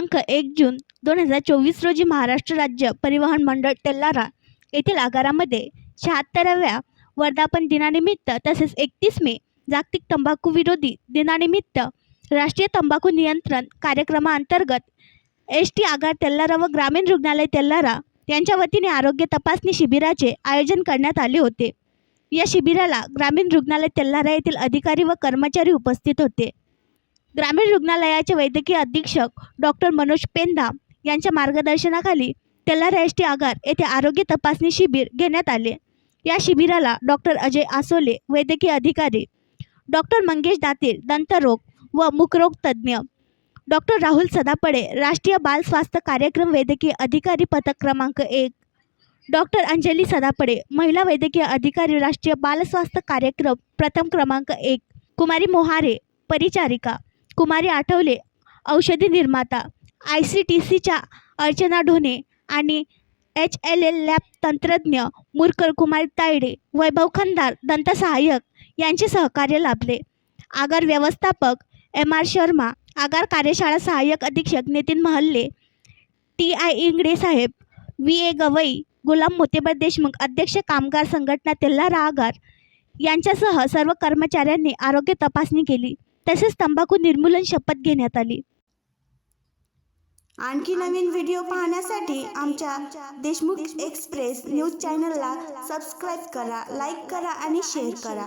दिनांक 1 जून 2024 रोजी महाराष्ट्र राज्य परिवहन मंडळ तेल्लारा येथील आगारामध्ये 76व्या वर्धापन दिनानिमित्त तसेच 31 मे जागतिक तंबाखू विरोधी दिनानिमित्त राष्ट्रीय तंबाखू नियंत्रण कार्यक्रमाअंतर्गत एस.टी. आगार तेल्लारा व ग्रामीण रुग्णालय तेल्लारा यांच्या वतीने आरोग्य तपासणी शिबिराचे आयोजन करण्यात आले होते। या शिबिराला ग्रामीण रुग्णालय तेल्लारा येथील अधिकारी व कर्मचारी उपस्थित होते। ग्रामीण रुग्णालयाचे वैद्यकीय अधीक्षक डॉक्टर मनोज पेंदा यांच्या मार्गदर्शनाखाली तेल्लारा एस.टी. आगार येथे आरोग्य तपासणी शिबिर घेण्यात आले। या शिबिराला डॉक्टर अजय आसोले वैद्यकीय अधिकारी, डॉक्टर मंगेश दातीर दंतरोग व मुखरोग तज्ज्ञ, डॉक्टर राहुल सदापडे राष्ट्रीय बाल स्वास्थ्य कार्यक्रम वैद्यकीय अधिकारी पथक क्रमांक 1, डॉक्टर अंजली सदापडे महिला वैद्यकीय अधिकारी राष्ट्रीय बाल स्वास्थ्य कार्यक्रम प्रथम क्रमांक 1, कुमारी मोहारे परिचारिका, कुमारी आठवले औषधी निर्माता, ICTCच्या अर्चना ढोणे आणि HLL लॅब तंत्रज्ञ मुरकर कुमारी तायडे, वैभव खंदार दंतसहाय्यक यांचे सहकार्य लाभले। आगार व्यवस्थापक MR शर्मा, आगार कार्यशाळा सहाय्यक अधीक्षक नितीन महल्ले, TI इंगडे साहेब, VA गवई, गुलाम मोतेबर देशमुख अध्यक्ष कामगार संघटना तेल्लारा आगार यांच्यासह सर्व कर्मचाऱ्यांनी आरोग्य तपासणी केली तसेच तंबाखू निर्मूलन शपथ घेण्यात आली। आणखी नवीन व्हिडिओ पाहण्यासाठी आमच्या देशमुख एक्सप्रेस न्यूज चॅनलला सबस्क्राईब करा, लाईक करा आणि शेअर करा।